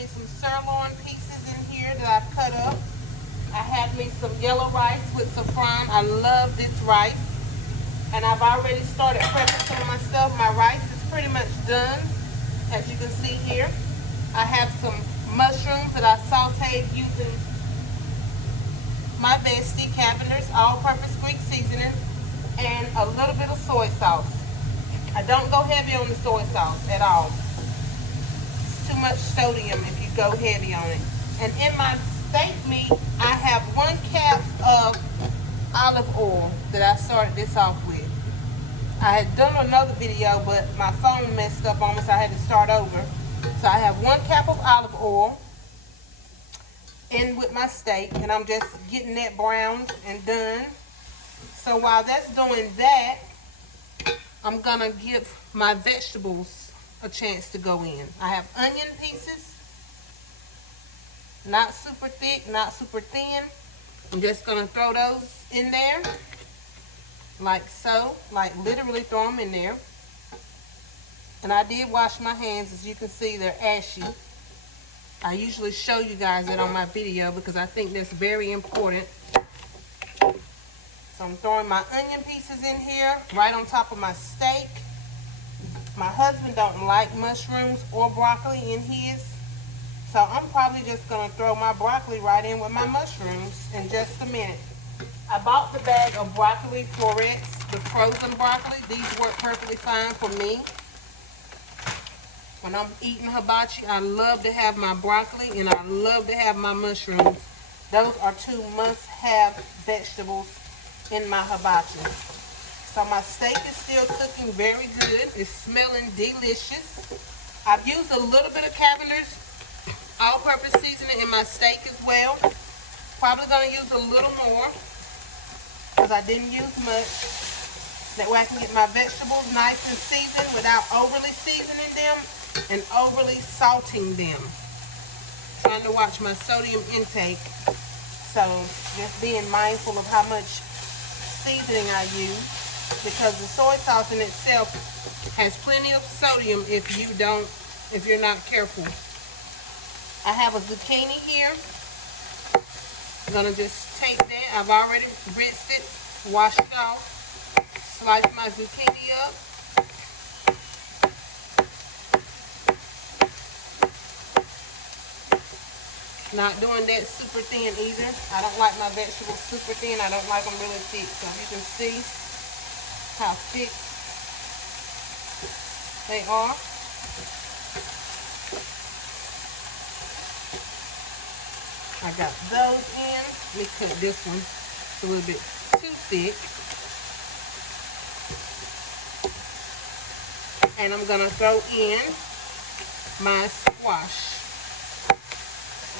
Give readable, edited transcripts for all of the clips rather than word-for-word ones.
me some sirloin pieces in here that I've cut up. I have me some yellow rice with saffron. I love this rice. And I've already started prepping some of my stuff. My rice is pretty much done, as you can see here. I have some mushrooms that I sauteed using my bestie Cavender's all-purpose Greek seasoning and a little bit of soy sauce. I don't go heavy on the soy sauce at all. It's too much sodium if you go heavy on it. And in my steak meat, I have 1 cap of olive oil that I started this off with. I had done another video, but my phone messed up on me, so I had to start over. So I have 1 cap of olive oil in with my steak, and I'm just getting that browned and done. So while that's doing that, I'm gonna give my vegetables a chance to go in. I have onion pieces, not super thick, not super thin. I'm just gonna throw those in there, like so, like literally throw them in there. And I did wash my hands. As you can see, they're ashy. I usually show you guys that on my video because I think that's very important. So I'm throwing my onion pieces in here right on top of my steak. My husband don't like mushrooms or broccoli in his, so I'm probably just gonna throw my broccoli right in with my mushrooms in just a minute. I bought the bag of broccoli florets, the frozen broccoli. These work perfectly fine for me. When I'm eating hibachi, I love to have my broccoli and I love to have my mushrooms. Those are 2 must-have vegetables in my hibachi. So my steak is still cooking very good. It's smelling delicious. I've used a little bit of Cavender's all-purpose seasoning in my steak as well. Probably gonna use a little more because I didn't use much. That way I can get my vegetables nice and seasoned without overly seasoning them and overly salting them. Trying to watch my sodium intake. So just being mindful of how much seasoning I use, because the soy sauce in itself has plenty of sodium if you're not careful. I have a zucchini here. I'm gonna just take that. I've already rinsed it, washed it off, slice my zucchini up. Not doing that super thin either. I don't like my vegetables super thin. I don't like them really thick. So you can see how thick they are. I got those in. Let me cut this one. It's a little bit too thick. And I'm gonna throw in my squash.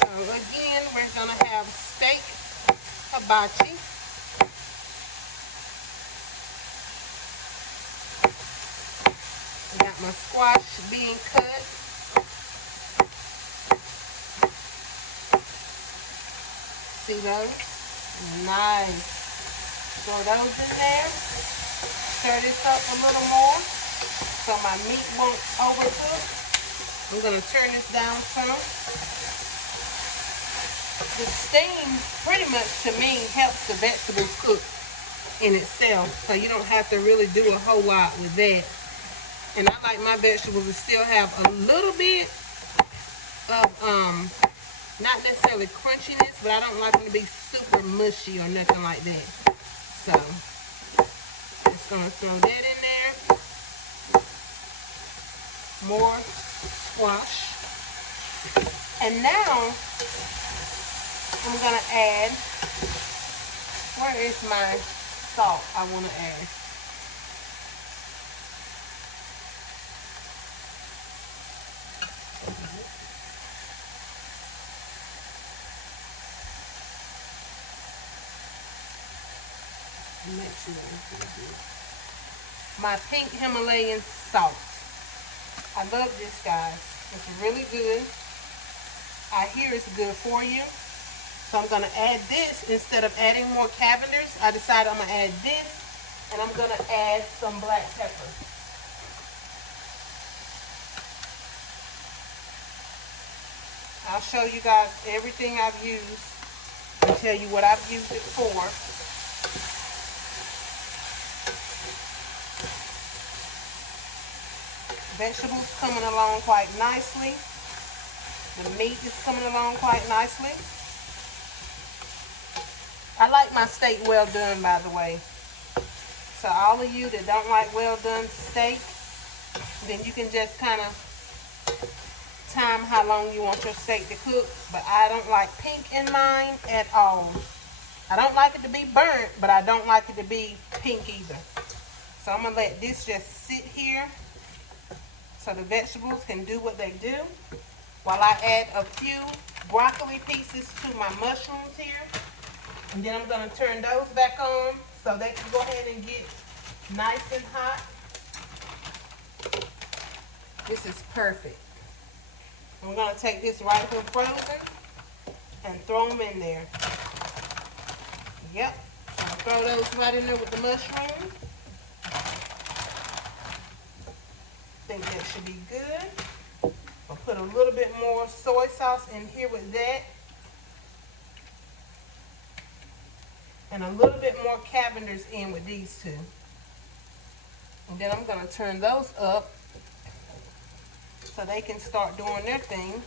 So again, we're gonna have steak hibachi. I got my squash being cut. See those? Nice. Throw those in there. Stir this up a little more so my meat won't overcook. I'm gonna turn this down some. The steam pretty much to me helps the vegetables cook in itself, so you don't have to really do a whole lot with that. And I like my vegetables to still have a little bit of not necessarily crunchiness, but I don't like them to be super mushy or nothing like that. So just gonna throw that in there. More squash. And now I'm gonna add, where is my salt I want to add? My pink Himalayan salt. I love this, guys. It's really good. I hear it's good for you. So I'm going to add this. Instead of adding more Cavender's, I decided I'm going to add this. And I'm going to add some black pepper. I'll show you guys everything I've used and tell you what I've used it for. Vegetables coming along quite nicely. The meat is coming along quite nicely. I like my steak well done, by the way. So all of you that don't like well done steak, then you can just kind of time how long you want your steak to cook. But I don't like pink in mine at all. I don't like it to be burnt, but I don't like it to be pink either. So I'm going to let this just sit here so the vegetables can do what they do while I add a few broccoli pieces to my mushrooms here. And then I'm going to turn those back on so they can go ahead and get nice and hot. This is perfect. I'm going to take this right here frozen and throw them in there. Yep. I'm going to throw those right in there with the mushroom. I think that should be good. I'll put a little bit more soy sauce in here with that. And a little bit more Cavender's in with these two. And then I'm going to turn those up so they can start doing their thing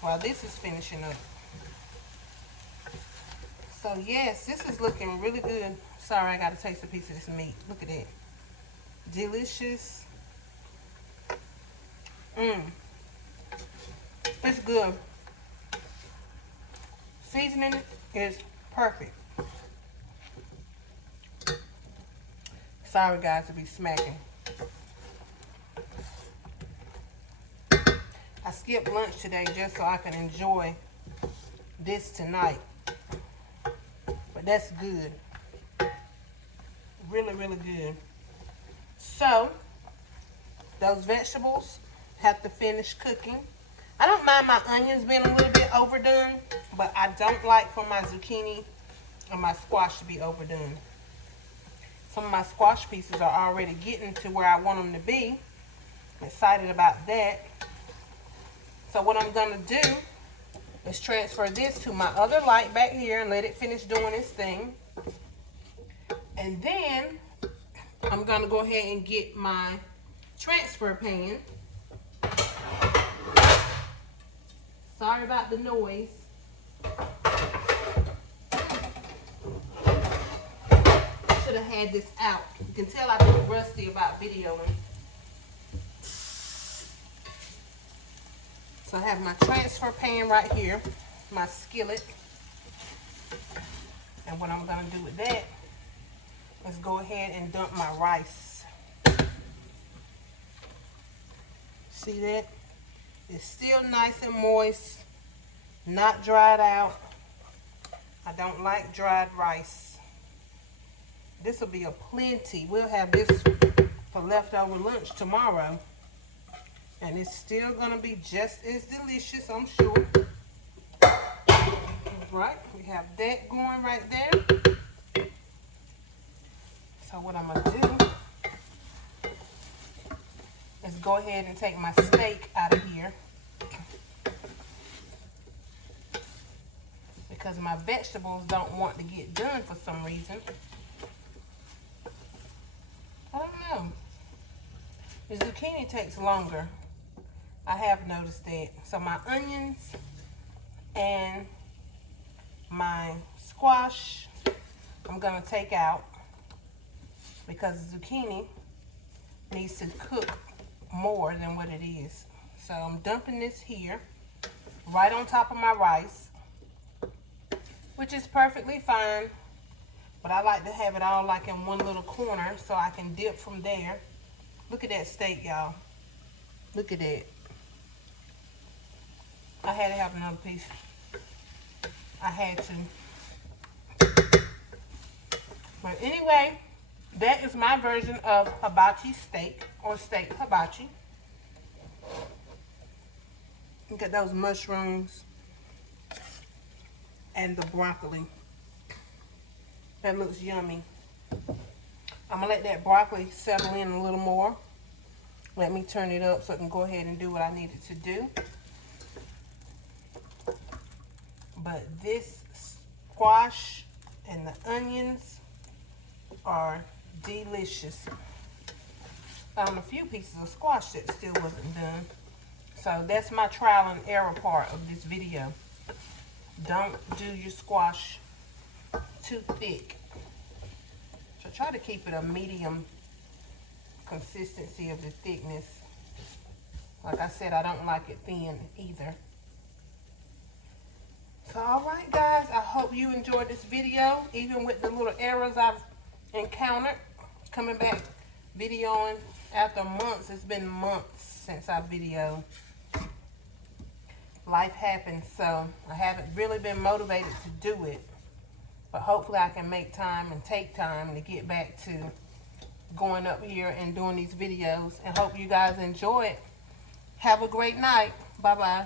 while this is finishing up. So yes, this is looking really good. Sorry, I got to taste a piece of this meat. Look at that. Delicious. It's good. Seasoning is perfect. Sorry guys to be smacking. I skipped lunch today just so I can enjoy this tonight. But that's good. Really, really good. So, those vegetables have to finish cooking. I don't mind my onions being a little bit overdone, but I don't like for my zucchini and my squash to be overdone. Some of my squash pieces are already getting to where I want them to be. I'm excited about that. So what I'm going to do is transfer this to my other light back here and let it finish doing its thing. And then I'm going to go ahead and get my transfer pan. Sorry about the noise. Should have had this out. You can tell I've been rusty about videoing. So I have my transfer pan right here, my skillet. And what I'm going to do with that is go ahead and dump my rice. See that? It's still nice and moist, not dried out. I don't like dried rice. This will be a plenty. We'll have this for leftover lunch tomorrow. And it's still going to be just as delicious, I'm sure. Right, we have that going right there. So what I'm going to do is go ahead and take my steak out of here. Because my vegetables don't want to get done for some reason. I don't know. The zucchini takes longer. I have noticed that. So my onions and my squash, I'm going to take out because the zucchini needs to cook more than what it is. So I'm dumping this here right on top of my rice, which is perfectly fine, but I like to have it all like in one little corner so I can dip from there. Look at that steak, y'all. Look at that. I had to have another piece. I had to. But anyway, that is my version of hibachi steak, or steak hibachi. Look at those mushrooms and the broccoli. That looks yummy. I'm going to let that broccoli settle in a little more. Let me turn it up so it can go ahead and do what I need it to do. But this squash and the onions are delicious. Found a few pieces of squash that still wasn't done. So that's my trial and error part of this video. Don't do your squash too thick. So try to keep it a medium consistency of the thickness. Like I said, I don't like it thin either. So alright guys, I hope you enjoyed this video, even with the little errors I've encountered. Coming back videoing after months. It's been months since I videoed. Life happens, so I haven't really been motivated to do it. But hopefully I can make time and take time to get back to going up here and doing these videos. And hope you guys enjoy it. Have a great night. Bye-bye.